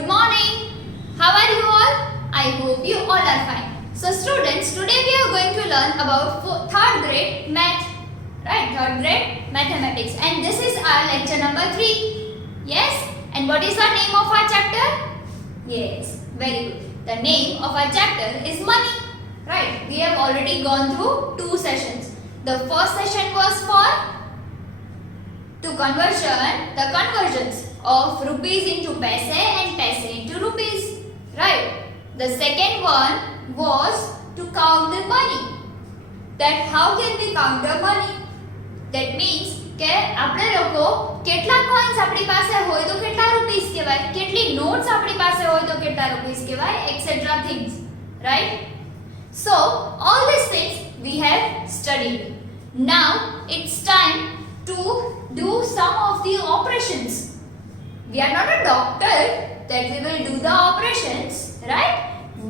Good morning. How are you all? I hope you all are fine. So students, today we are going to learn about 3rd grade math. Right? 3rd grade mathematics. And this is our lecture number 3. Yes? And what is the name of our chapter? Yes. Very good. The name of our chapter is money. Right? We have already gone through 2 sessions. The first session was for the conversions of rupees into paise and paise into rupees. Right? The second one was to count the money. That how can we count the money? That means કે આપણે લોકો કેટલા કોઈન્સ આપણી પાસે હોય તો કેટલા રૂપીસ કહેવાય, કેટલી નોટ્સ આપણી પાસે હોય તો કેટલા રૂપીસ કહેવાય, etc. things. Right? So all these things we have studied. Now it's time to do some of the operations. We are not a doctor that we will do the operations, right?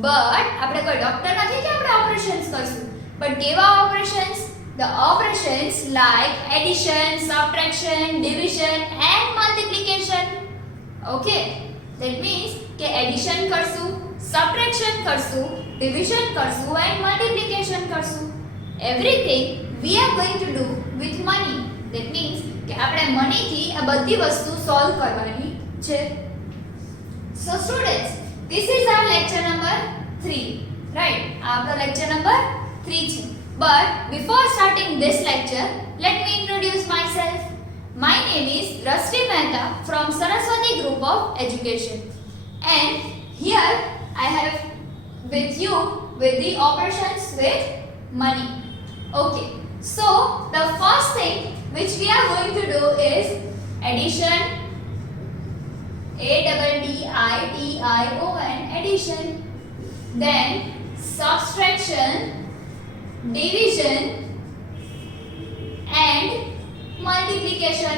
But આપણે કોઈ ડોક્ટર નથી કે આપણે operations કરશું. But કેવા operations? The operations like addition, subtraction, division and multiplication. Okay? That means કે addition કરશું, subtraction કરશું, division કરશું and multiplication કરશું. Everything we are going to do with money. That means કે આપણે money થી આ બધી વસ્તુ solve કરવાની છે. So students, this is our lecture number 3. Right? Our lecture number 3 છે. But before starting this lecture, let me introduce myself. My name is Drashti Mehta from Saraswati Group of Education. And here I have with you with the operations with money. Okay. So the first thing which we are going to do is addition. ADDITION, addition. Then subtraction, division and multiplication.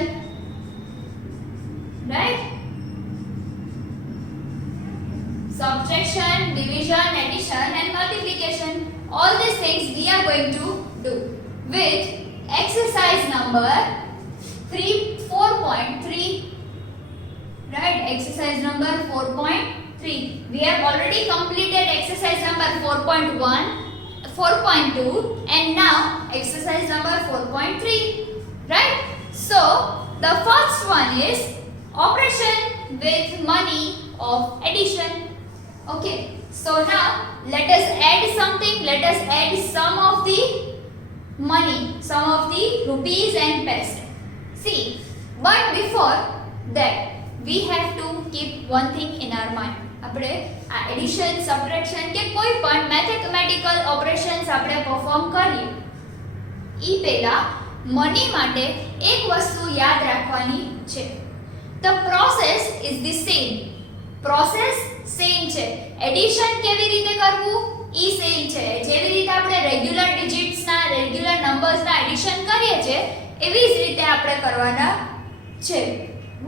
Right? Subtraction, division, addition and multiplication. All these things we are going to do with exercise number 4.3. Right? Exercise number 4.3. We have already completed exercise number 4.1, 4.2 and now exercise number 4.3. Right? So the first one is operation with money of addition. Okay. So now let us add something. Let us add some of the money, some of the rupees and paise. See, but before that we have to keep one thing in our mind. આપણે આ addition, subtraction કે કોઈ પણ mathematical operations આપણે પરફોર્મ કરીએ ઈ પહેલા મની માટે એક વસ્તુ યાદ રાખવાની છે. The process is the same. Process same છે. એડિશન કેવી રીતે કરવું ઈ સેમ છે. જેવી રીતે આપણે રેગ્યુલર ડિજિટ્સના, રેગ્યુલર નંબર્સના એડિશન કરીએ છે એવી જ રીતે આપણે કરવાના છે.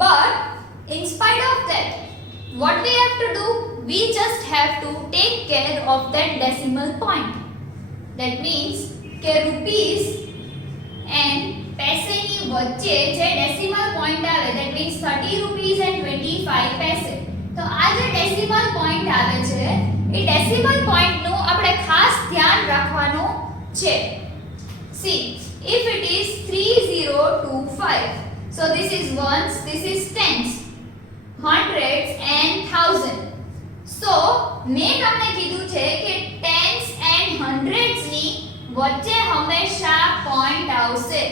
But in spite of that, what we have to do, we just have to take care of that decimal point. That means કે rupees and paise ની વચ્ચે જે decimal point આવે, that means 30 rupees and 25 paise. તો આ જે decimal point આવે છે એ decimal point નું આપણે ખાસ ધ્યાન રાખવાનું છે. See, if it is 3025, so this is ones, this is tens, hundreds and thousand. So મેં તમને કીધું છે કે tens and hundreds ની વચ્ચે હંમેશા point આવશે.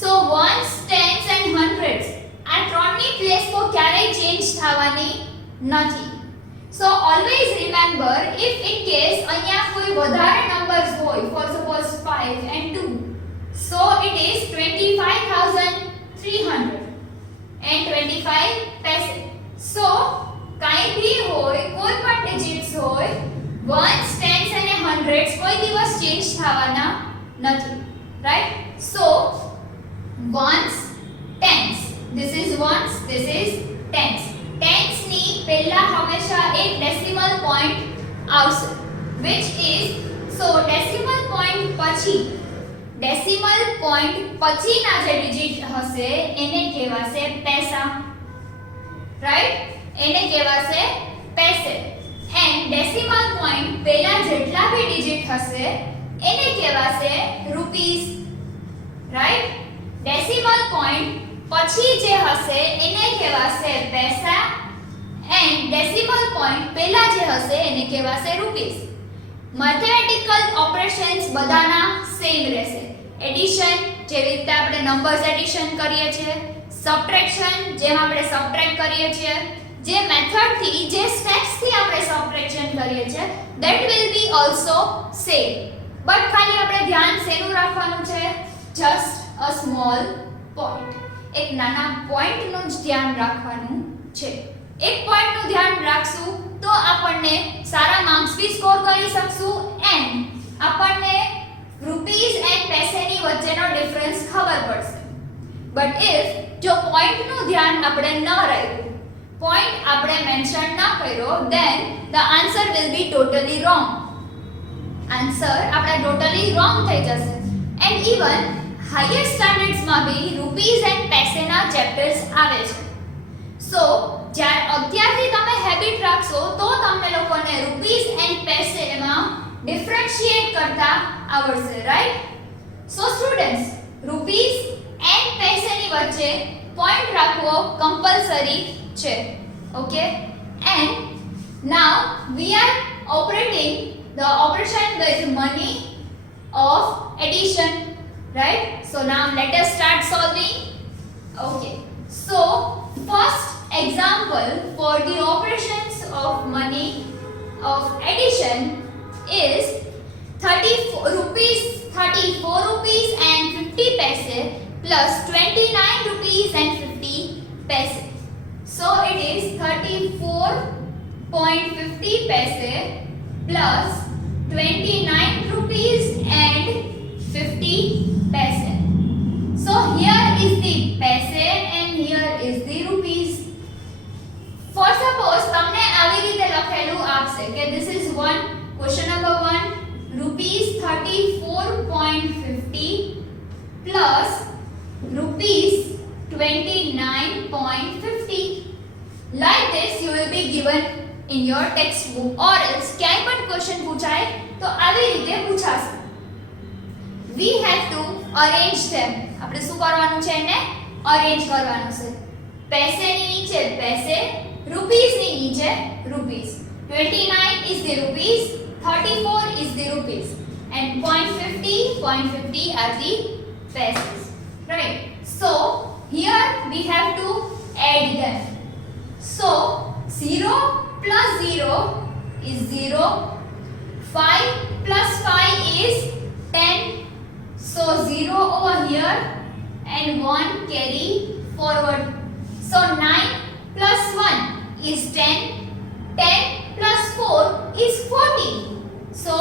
So ones, tens and hundreds આ ત્રણની પ્લેસ તો ક્યારેય ચેન્જ થવાની નથી. So always remember, if in case અહીંયા કોઈ વધારે નંબર્સ હોય, for suppose 5 and 2, so it is 25,300 and 25 paise. So કાઈ ભી હોય, કોઈ પણ ડિજિટ્સ હોય, ones, tens અને hundreds કોઈ દિવસ ચેન્જ થવાના નથી. Right? So ones, tens, this is ones, this is tens. Tens ની પહેલા હંમેશા એક decimal point આવશે, which is, so decimal point પછીના જે ડિજિટ હશે એને કહેવાશે પૈસા. Right? એને કહેવાશે પૈસે એન્ડ ડેસિમલ પોઈન્ટ પહેલા જેટલા બી ડિજિટ હશે એને કહેવાશે રૂપીસ રાઈટ ડેસિમલ પોઈન્ટ પછી જે હશે એને કહેવાશે પૈસા એન્ડ ડેસિમલ પોઈન્ટ પહેલા જે હશે એને કહેવાશે રૂપીસ મેથેમેટિકલ ઓપરેશન્સ બધાના સેમ રહેશે એડિશન જેવી રીતે આપણે નંબર્સ એડિશન કરીએ છીએ સબટ્રેક્શન જેમ આપણે સબટ્રેક્ટ કરીએ છીએ જે મેથડ થી જે સ્ટેપ્સ થી આપણે સબટ્રેક્શન કરીએ છીએ that will be also same but ખાલી આપણે ધ્યાન શેનું રાખવાનું છે just a small point એક નાના પોઈન્ટ નું જ ધ્યાન રાખવાનું છે એક પોઈન્ટ નું ધ્યાન રાખશું તો આપણને સારા માર્ક્સ બી સ્કોર કરી શકશું એન્ડ આપણને રૂપીસ એન્ડ પૈસેની વચ્ચેનો ડિફરન્સ ખબર પડશે બટ ઇફ જો પોઈન્ટ નું ધ્યાન આપણે ન રાખ્યું પોઈન્ટ આપણે મેન્શન ન કર્યો then the answer will be totally wrong answer આપણા ટોટલી રોંગ થઈ જશે એન્ડ ઇવન હાયર સ્ટાન્ડર્ડ્સ માં બી રૂપીસ એન્ડ પૈસેના ચેપ્ટર્સ આવે છે સો જ્યારે અત્યારથી તમે હેબિટ રાખશો તો તમને લોકોને રૂપીસ એન્ડ પૈસેમાં ડિફરન્શિએટ કરતા આવડશે right so students rupees and પૈસેની વચ્ચે પોઈન્ટ રાખવો કમ્પલસરી છે okay and now we are operating the operation with money of addition right so now let us start solving okay so first example for the operations of money of addition is 34 rupees and 50 paise plus 29 rupees and 50 paise so it is 34.50 paise plus 29 rupees and 50 paise. So here is the paise and here is the rupees. For suppose તમને આવી રીતે લખેલું આપશે કે this is one question number 1 rupees 34.50 plus rupees 29.50. Like this you will be given in your textbook or else ક્યાંય પણ ક્વેશ્ચન પૂછાય તો આવી રીતે પૂછાશે we have to arrange them આપણે શું કરવાનું છે એને અરેન્જ કરવાનું છે પૈસેની નીચે પૈસે રૂપીસ ની નીચે રૂપીસ 29 is the rupees 34 is the rupees and 0.50 are the paise right so here we have to add them so 0 plus 0 is 0 5 plus 5 is 10 so 0 over here and 1 carry forward so 9 plus 1 is 10 10 plus 4 is 40 so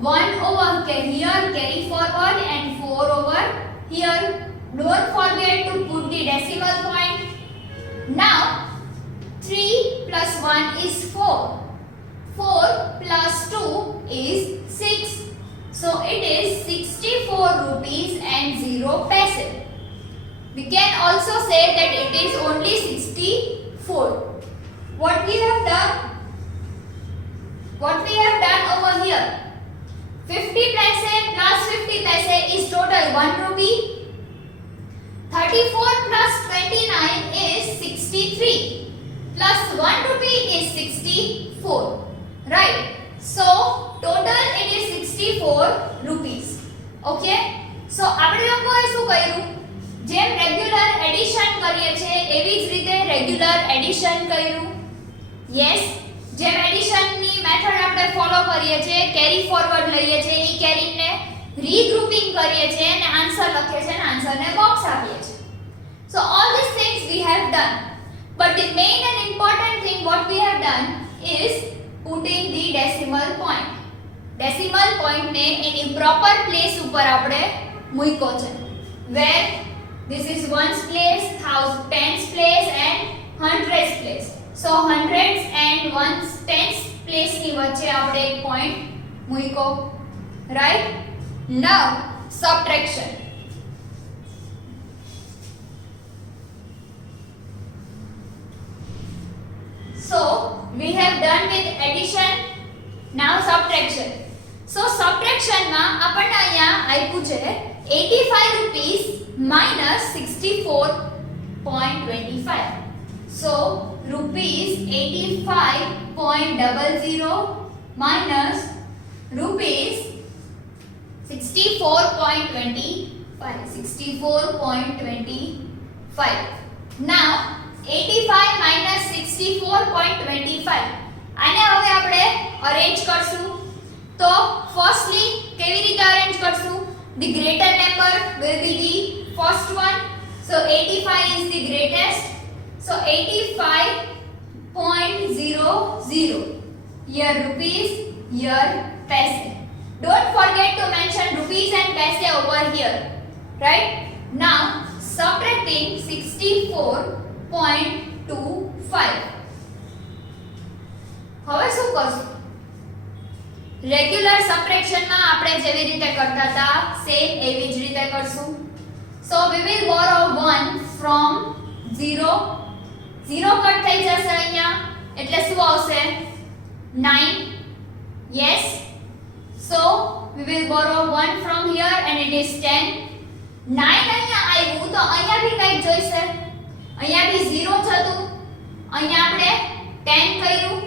1 over here carry forward and 4 over here don't forget to put the decimal point now 3 plus 1 is 4. 4 plus 2 is 6. So it is 64 rupees and 0 paise. We can also say that it is only 64. What we have done over here 50 paise plus 50 paise is total 1 rupee. 34 plus 29 is 63. Plus 1 rupee is 64 right so total it is 64 rupees okay so આપણે લોકોએ શું કર્યું જેમ regular addition કરીએ છે એવી જ રીતે રેગ્યુલર એડિશન કર્યું yes જેમ એડિશનની મેથડ આપણે ફોલો કરીએ છે કેરી ફોરવર્ડ લઈએ છે ઈ કેરીને રીગ્રુપિંગ કરીએ છે અને આન્સર લખીએ છે અને આન્સરને બોક્સ આપીએ છે so all these things we have done but the main and important thing what we have done is putting the decimal point ને એની proper place ઉપર આપણે મૂક્યો છે where this is ones place tens place and hundreds place so hundreds and ones tens place ની વચ્ચે આપણે એક point મૂક્યો right now subtraction So we have done with addition. Now subtraction. So subtraction માં આપણને અહીંયા આપ્યું છે 85 rupees minus 64.25. So rupees 85.00 minus rupees 64.25. Now 85 minus 64.25. આને હવે આપણે અરેન્જ કરશું. તો ફર્સ્ટલી કેવી રીતે અરેન્જ કરશું? The greater number will be the first one. So 85 is the greatest. So 85.00. Here rupees, here paise. Don't forget to mention rupees and paise over here. Right? Now subtracting 64.25. હવે શું કરશું? રેગ્યુલર સબટ્રેક્શન માં આપણે જેવી રીતે કરતા હતા સેમ એવી જ રીતે કરશું. So we will borrow 1 from 0. 0 કટ થઈ જશે અહીંયા એટલે શું આવશે? 9. Yes. So we will borrow 1 from here and it is 10. 9 અહીંયા આવ્યું તો અહીંયા ભી કંઈક જોઈશે. અહીંયા ભી 0 જ હતું. અહીંયા આપણે 10 કર્યું.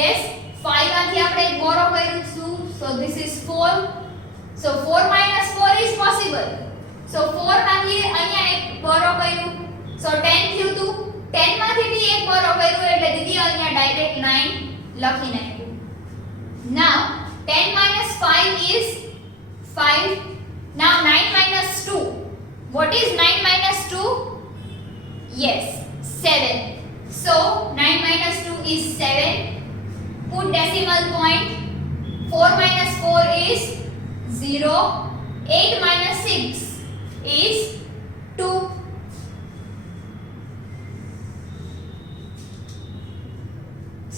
Yes. 5 માંથી આપણે એક બોરો કર્યું છું. So this is 4. So 4 minus 4 is possible. So 4 માંથી અહીંયા એક બોરો કર્યું. So 10 થયું હતું. 10 માંથી બી એક બોરો કર્યું એટલે દીદી અહીંયા ડાયરેક્ટ 9 લખી નાખ્યું. Now 10 minus 5 is 5. Now 9 minus 2. What is 9 minus 2? Yes, 7. So 9 minus 2 is 7. Put decimal point. 4 minus 4 is 0. 8 minus 6 is 2.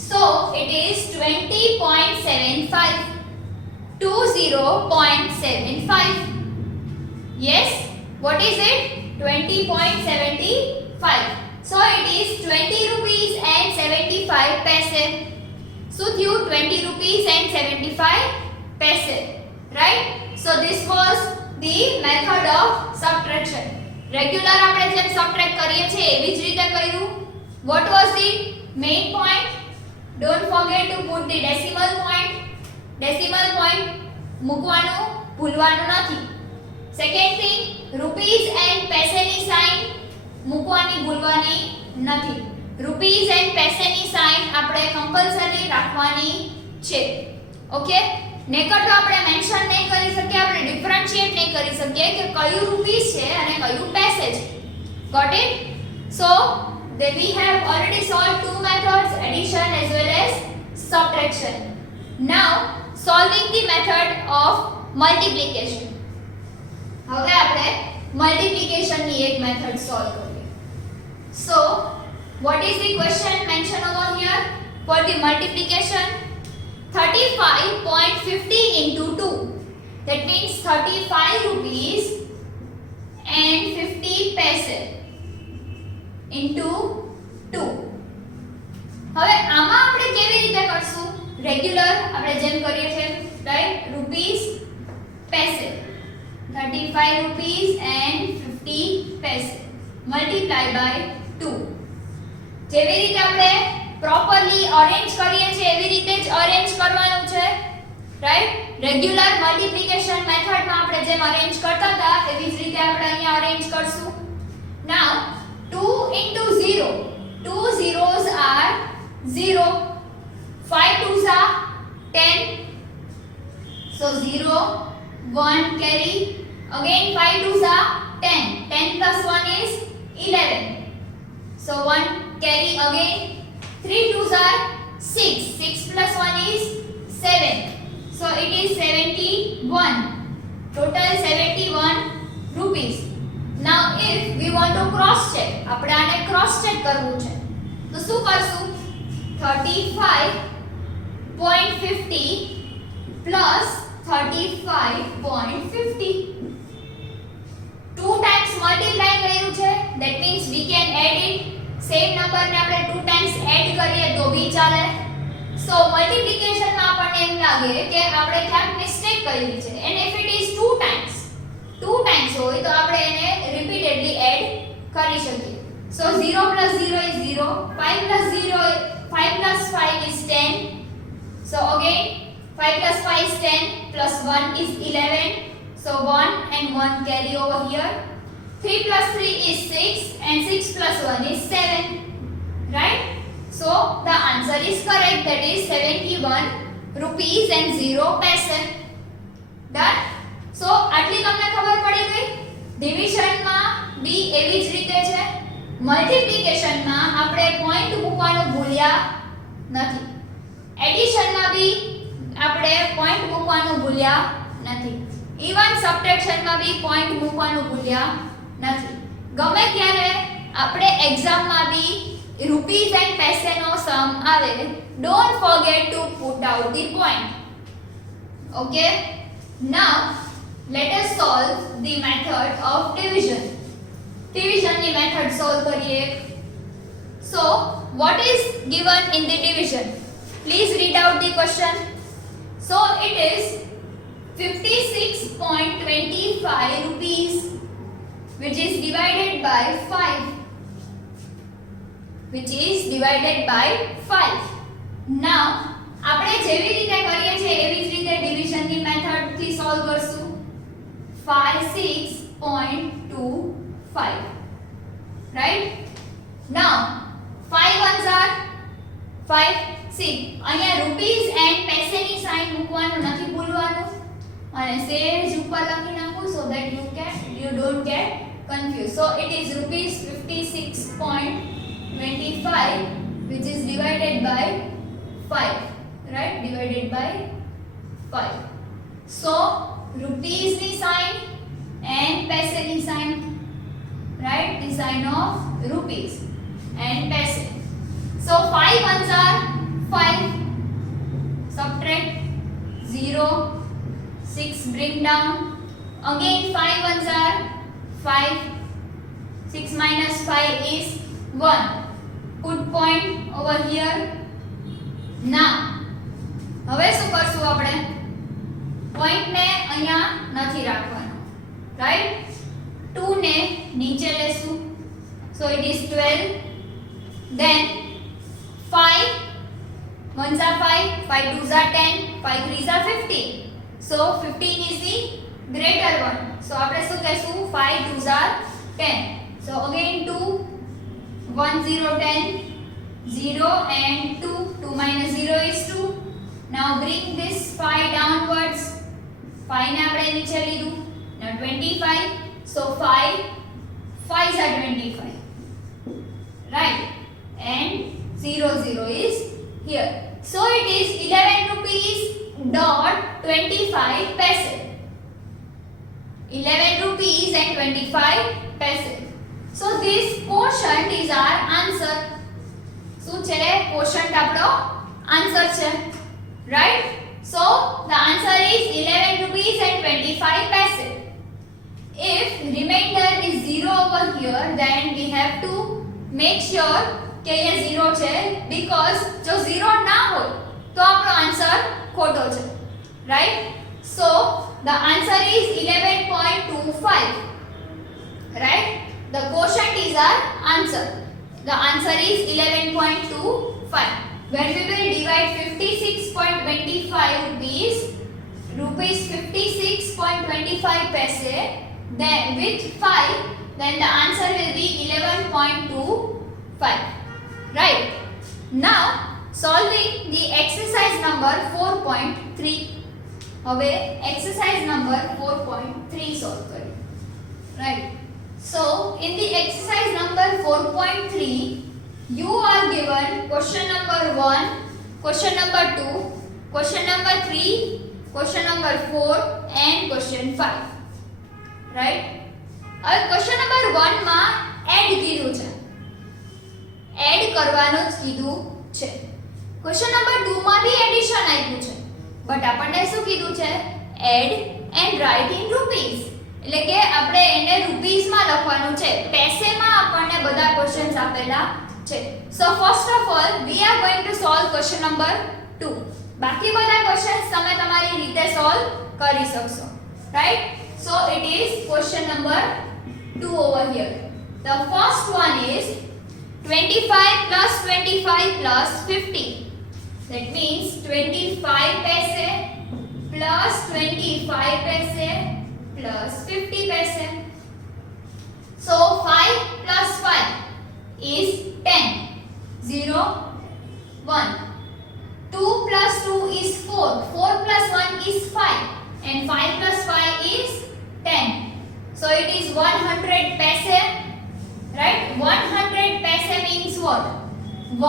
So it is 20.75. 20.75. Yes, what is it? 20.75. So it is 20 rupees and 75 paise. So through 20 rupees and 75 paise, right? So this was the method of subtraction. Regular આપણે જેમ subtract કરીએ છીએ એવી જ રીતે કર્યું. What was the main point? Don't forget to put the decimal point. Decimal point મૂકવાનું ભૂલવાનું નથી. Second thing, rupees and paise ની sign મૂકવાની ભૂલવાની નથી. rupees and paise ની સાઇન આપણે કમ્પલસરી રાખવાની છે. ઓકે, નેકર તો આપણે મેન્શન નહીં કરી શકીએ, આપણે ડિફરન્શિએટ નહીં કરી શકીએ કે કયું રૂપીસ છે અને કયું પૈસે છે. Got it? So we have already solved two methods, addition as well as subtraction. Now solving the method of multiplication. હવે આપણે multiplication ની એક મેથડ સોલ્વ કરીએ. So what is the question mentioned over here for the multiplication? 35.50 into 2. That means 35 rupees and 50 paise into 2. હવે આમાં આપણે કેવી રીતે કરશું? રેગ્યુલર આપણે જેમ કરીએ છીએ, right? Rupees paise. 35 rupees and 50 paise multiply by 2. જેવી રીતે આપણે પ્રોપરલી અરેન્જ કરીએ છીએ એવી રીતે જ અરેન્જ કરવાનું છે, રાઈટ? રેગ્યુલર મલ્ટીપ્લિકેશન મેથડમાં આપણે જેમ અરેન્જ કરતા હતા એવી જ રીતે આપણે અહીંયા અરેન્જ કરશું. નાઉ 2 into 0. 2 zeros are 0. 5 twos are 10. So 0 1 carry. Again 5 twos are 10. 10 plus 1 is 11. So 1 carry again. 3 twos are 6. 6 plus 1 is 7. So it is 71. Total 71 rupees. Now if we want to cross check, આપણે આને cross check કરવું છે તો શું કરશું? 35.50 plus 35.50. 2 times multiply કર્યું છે, that means we can add it. Same નંબરને આપણે 2 ટાઈમ્સ એડ કરીએ તો બી ચાલે. સો મલ્ટીપ્લિકેશનમાં આપણને એમ લાગે કે આપણે ક્યાંક મિસ્ટેક કરી છે, એન્ડ ઇફ ઇટ ઇઝ 2 ટાઈમ્સ હોય તો આપણે એને રિપીટેડલી એડ કરી શકીએ. સો 0 + 0 is 0, 5 + 0 5 + 5 is 10. So again 5 + 5 is 10 plus 1 is 11. So 1 and 1 carry over here. 3 + 3 is 6 and 6 + 1 is 7. Right? So the answer is correct, that is 71 rupees and 0 paise. Done? So આટલી તમને ખબર પડી ગઈ. ડિવિઝનમાં બી એવી જ રીતે છે. મલ્ટીપ્લિકેશનમાં આપણે પોઈન્ટ મૂકવાનું ભૂલ્યા નથી. એડિશનમાં બી આપણે પોઈન્ટ મૂકવાનું ભૂલ્યા નથી. ઇવન સબટ્રેક્શનમાં બી પોઈન્ટ મૂકવાનું ભૂલ્યા નથી. ગમે ત્યારે આપણે એક્ઝામમાં બી રૂપીઝ એન્ડ પૈસેનો સમ આવે, don't forget two put out the point. Okay, now let us solve the method of division. Division ની method solve કરીએ. So what is given in the division? Please read out the question. So it is 56.25 rupees which is divided by 5. Which is divided by 5. Now આપણે જેવી રીતે કરીએ છીએ એવી જ રીતે division ની method થી solve કરશું. 56.25. Right? Now 5 ones are 5. See, અહીંયા rupees and પૈસેની સાઇન મૂકવાનું નથી ભૂલવાનું, અને સેજ ઉપર લખી નાખું so that you don't get confused. So it is rupees 56.25 which is divided by 5. Right? Divided by 5. So rupees ni sign and paise ni sign, right? The sign of rupees and paise. So 5 ones are 5, subtract 0, 6 bring down, again 5 ones are 5, 6 minus 5 is 1, put point over here. Now હવે શું કરશું આપણે? પોઈન્ટ ને અહીંયા નથી રાખવાનો, રાઈટ? 2 ને નીચે લેશું, so it is 12. Then 5 ones are 5, 5 twos are 10, 5 threes are 15. So 15 is the greater one. So આપણે શું કહેશું? 5 twos are 10. So again 2, 1 0 10, 0 and 2, 2 minus 0 is 2. Now bring this 5 downwards. 5 ને આપણે નીચે લીધું. Now 25. So 5 5s are 25. Right? And 0 0 is here. So it is 11 rupees dot 25 paise. 11 rupees and 25 paise. So this quotient is our answer. શું છે? quotient આપણો answer છે. Right? So the answer is 11 rupees and 25 paise. If remainder is 0 over here, then we have to make sure કે અહીંયા 0 છે, because જો 0 ના હોય તો આપણો આન્સર ખોટો છે. Right? So the answer is 11.25. Right? The quotient is our answer. The answer is 11.25. When we will divide 56.25 rupees 56.25 paise, then with 5, then the answer will be 11.25. Right? Now solving the exercise number 4.3. હવે exercise number 4.3 solve કરીએ. Right? So in the exercise number 4.3, you are given question number 1, question number 2, question number 3, question number 4 and question 5. Right? હવે question number 1 માં add કીધું છે, એડ કરવાનું જ કીધું છે. question number 2 માં બી એડિશન આપ્યું છે, બટ આપણને શું કીધું છે? Add and write in rupees, એટલે કે આપણે એને રૂપીઝ માં લખવાનું છે. પૈસેમાં આપણને બધા ક્વેશ્ચન્સ આપેલા છે. So first of all we are going to solve question number 2. બાકી બધા ક્વેશ્ચન્સ તમે તમારી રીતે સોલ્વ કરી શકશો, right? So it is question number 2 over here. The first one is 25 plus 25 plus 50. That means 25 paise plus 25 paise plus 50 paise. So 5 plus 5 is 10. 0, 1. 2 plus 2 is 4. 4 plus 1 is 5. And 5 plus 5 is 10. So it is 100 paise. Right? 100 paise means what? 1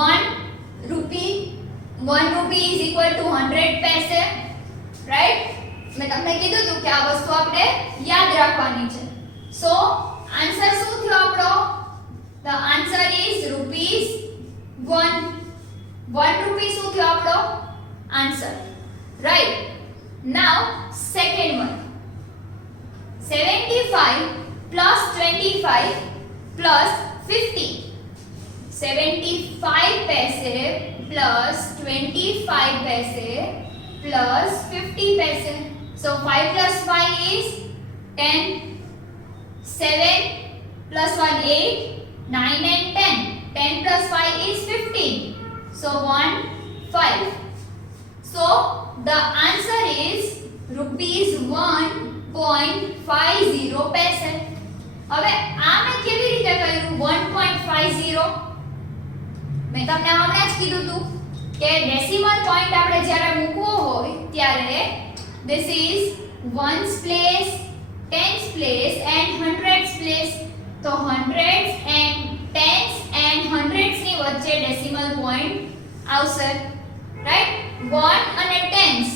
rupee. 1 rupee is equal to 100 paise. Right? मैं તમને કીધું હતું કે આ વસ્તુ આપણે યાદ રાખવાની છે. So આન્સર શું થયો આપણો? The answer is rupees 1. 1 rupee શું થયો આપણો answer? Right? Now second one. 75 plus 25 plus 50. 75 paise plus 25 paise plus 50 paise. So 5 plus 5 is 10. 7 plus 1 8. 9 and 10. 10 plus 5 is 15. So 1 5. So the answer is rupees 1.50 paise. હવે આ મેં કેવી રીતે કર્યું 1.50? મેં તમને હમણાં જ કીધું હતું કે ડેસિમલ પોઈન્ટ આપણે જ્યારે મૂકવો હોય ત્યારે this is ones place, tens place and hundreds place. તો hundreds and tens and hundreds ની વચ્ચે ડેસિમલ પોઈન્ટ આવશે, રાઈટ? 1 અને tens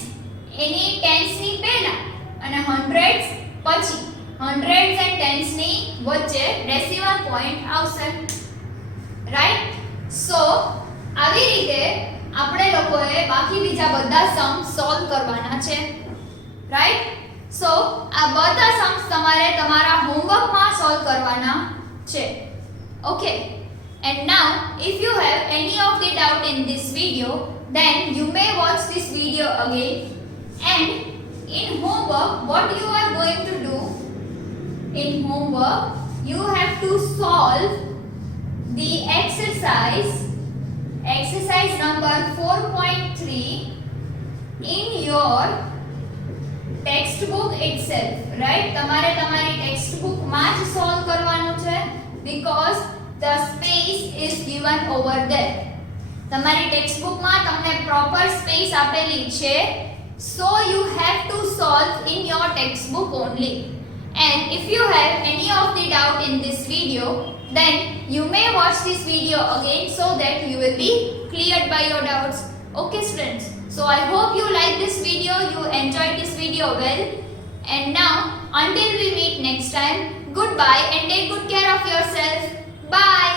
એની tens ની પહેલા અને hundreds પછી. hundreds and tens ની વચ્ચે ડેસિમલ પોઈન્ટ આવશે, રાઈટ? સો આવી રીતે આપણે લોકોએ બાકી બીજા બધા સમ સોલ્વ કરવાના છે, રાઈટ? સો આ બધા सम्स તમારે તમારા હોમવર્કમાં સોલ્વ કરવાના છે. Okay, and now if you have any of the doubt in this video, then you may watch this video again. And in homework, what you are going to do in homework, you have to solve the exercise number 4.3 in your textbook itself, right? તમારે તમારી textbook માં જ solve કરવાનું છે because the space is given over there. તમારી textbook માં તમને proper space આપેલી છે, so you have to solve in your textbook only. And if you have any of the doubt in this video, then you may watch this video again so that you will be cleared by your doubts. Okay students, so I hope you like this video, you enjoyed this video well. And now until we meet next time, goodbye and take good care of yourself. Bye.